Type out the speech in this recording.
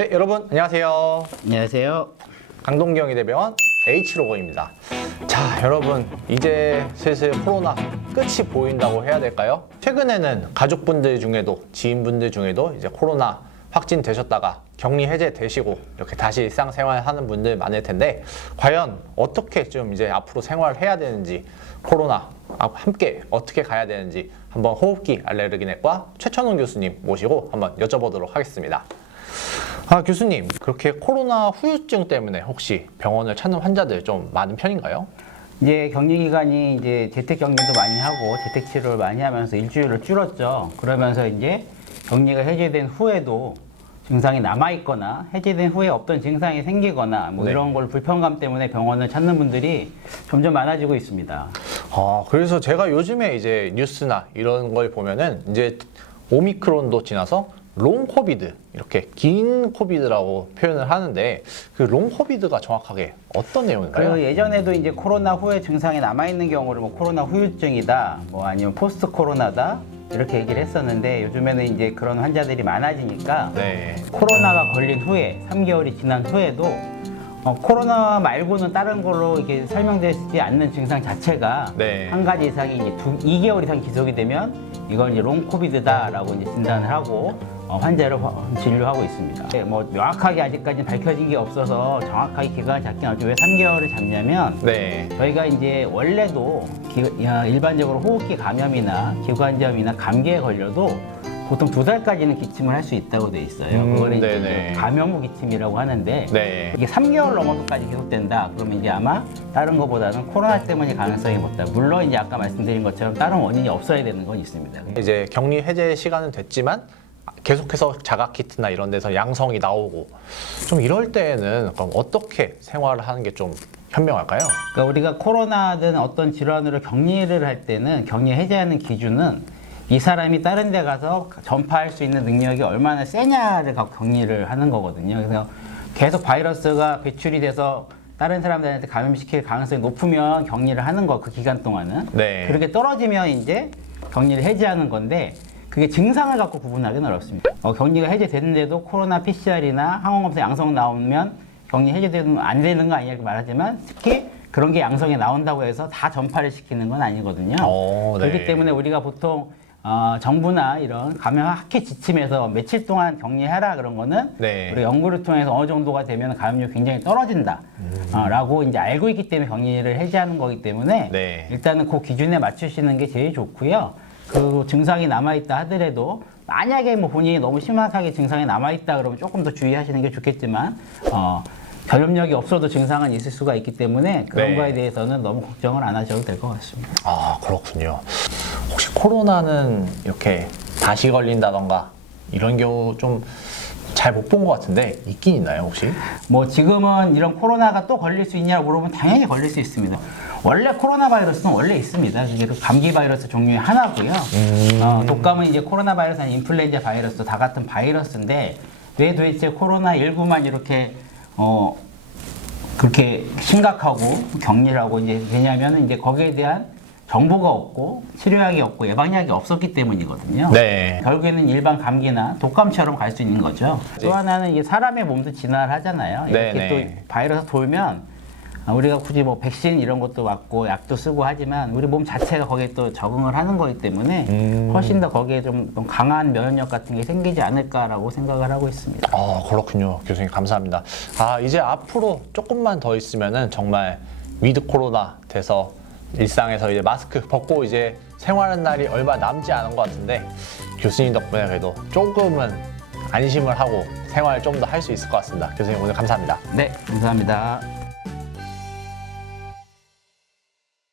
네, 여러분 안녕하세요. 안녕하세요. 강동경의대병원 H로고입니다. 자, 여러분 이제 슬슬 코로나 끝이 보인다고 해야 될까요? 최근에는 가족분들 중에도 지인분들 중에도 이제 코로나 확진되셨다가 격리 해제되시고 이렇게 다시 일상생활 하는 분들 많을 텐데 과연 어떻게 좀 이제 앞으로 생활을 해야 되는지 코로나 함께 어떻게 가야 되는지 한번 호흡기 알레르기내과 최천훈 교수님 모시고 한번 여쭤보도록 하겠습니다. 교수님, 그렇게 코로나 후유증 때문에 혹시 병원을 찾는 환자들 좀 많은 편인가요? 이제 격리 기간이 이제 재택 격리도 많이 하고 재택 치료를 많이 하면서 일주일을 줄었죠. 그러면서 이제 격리가 해제된 후에도 증상이 남아 있거나 해제된 후에 없던 증상이 생기거나 뭐 네. 이런 걸 불편감 때문에 병원을 찾는 분들이 점점 많아지고 있습니다. 그래서 제가 요즘에 이제 뉴스나 이런 걸 보면은 이제 오미크론도 지나서 롱 코비드, 이렇게 긴 코비드라고 표현을 하는데 그 롱 코비드가 정확하게 어떤 내용인가요? 그 예전에도 이제 코로나 후에 증상이 남아 있는 경우를 뭐 코로나 후유증이다, 뭐 아니면 포스트 코로나다 이렇게 얘기를 했었는데 요즘에는 이제 그런 환자들이 많아지니까 네. 코로나가 걸린 후에 3개월이 지난 후에도 코로나 말고는 다른 걸로 이렇게 설명되지 않는 증상 자체가 네. 한 가지 이상이 이제 2개월 이상 지속이 되면 이걸 이제 롱 코비드다라고 이제 진단을 하고 환자를 진료하고 있습니다. 뭐 명확하게 아직까지 밝혀진 게 없어서 정확하게 기간을 잡긴 어죠. 왜 3개월을 잡냐면 네. 저희가 이제 원래도 일반적으로 호흡기 감염이나 기관지염이나 감기에 걸려도 보통 2달까지는 기침을 할 수 있다고 돼 있어요. 그거를 이제 네네. 감염 후 기침이라고 하는데 네. 이게 3개월 넘어서까지 계속된다. 그러면 이제 아마 다른 것보다는 코로나 때문일 가능성이 높다. 물론 이제 아까 말씀드린 것처럼 다른 원인이 없어야 되는 건 있습니다. 이제 격리 해제 시간은 됐지만 계속해서 자가 키트나 이런 데서 양성이 나오고 좀 이럴 때에는 그럼 어떻게 생활을 하는 게 좀 현명할까요? 그러니까 우리가 코로나든 어떤 질환으로 격리를 할 때는 격리 해제하는 기준은 이 사람이 다른 데 가서 전파할 수 있는 능력이 얼마나 세냐를 갖고 격리를 하는 거거든요. 그래서 계속 바이러스가 배출이 돼서 다른 사람들한테 감염시킬 가능성이 높으면 격리를 하는 거, 그 기간 동안은. 네. 그렇게 떨어지면 이제 격리를 해제하는 건데 그게 증상을 갖고 구분하기는 어렵습니다. 격리가 해제됐는데도 코로나 PCR이나 항원검사 양성 나오면 격리 해제되면 안 되는 거 아니냐고 말하지만 특히 그런 게 양성이 나온다고 해서 다 전파를 시키는 건 아니거든요. 네. 그렇기 때문에 우리가 보통 정부나 이런 감염 학회 지침에서 며칠 동안 격리해라 그런 거는 네. 우리 연구를 통해서 어느 정도가 되면 감염률이 굉장히 떨어진다 라고 이제 알고 있기 때문에 격리를 해제하는 거기 때문에 네. 일단은 그 기준에 맞추시는 게 제일 좋고요. 그 증상이 남아있다 하더라도 만약에 뭐 본인이 너무 심각하게 증상이 남아있다 그러면 조금 더 주의하시는 게 좋겠지만 전염력이 없어도 증상은 있을 수가 있기 때문에 그런 네. 거에 대해서는 너무 걱정을 안 하셔도 될 것 같습니다. 그렇군요. 혹시 코로나는 이렇게 다시 걸린다던가 이런 경우 좀 잘 못 본 것 같은데 있긴 있나요, 혹시? 뭐 지금은 이런 코로나가 또 걸릴 수 있냐고 물어보면 당연히 걸릴 수 있습니다. 원래 코로나 바이러스는 원래 있습니다. 그게 감기 바이러스 종류의 하나고요. 독감은 이제 코로나 바이러스 아닌 인플루엔자 바이러스 다 같은 바이러스인데 왜 도대체 코로나19만 이렇게 그렇게 심각하고 격리를 하고 이제 왜냐하면 이제 거기에 대한 정보가 없고 치료약이 없고 예방약이 없었기 때문이거든요. 네. 결국에는 일반 감기나 독감처럼 갈 수 있는 거죠. 또 하나는 이게 사람의 몸도 진화를 하잖아요. 이렇게 네네. 또 바이러스 돌면 우리가 굳이 뭐 백신 이런 것도 맞고 약도 쓰고 하지만 우리 몸 자체가 거기에 또 적응을 하는 거기 때문에 훨씬 더 거기에 좀 강한 면역력 같은 게 생기지 않을까라고 생각을 하고 있습니다. 그렇군요. 교수님 감사합니다. 이제 앞으로 조금만 더 있으면은 정말 위드 코로나 돼서 일상에서 이제 마스크 벗고 이제 생활하는 날이 얼마 남지 않은 것 같은데 교수님 덕분에 그래도 조금은 안심을 하고 생활을 좀 더 할 수 있을 것 같습니다. 교수님 오늘 감사합니다. 네, 감사합니다.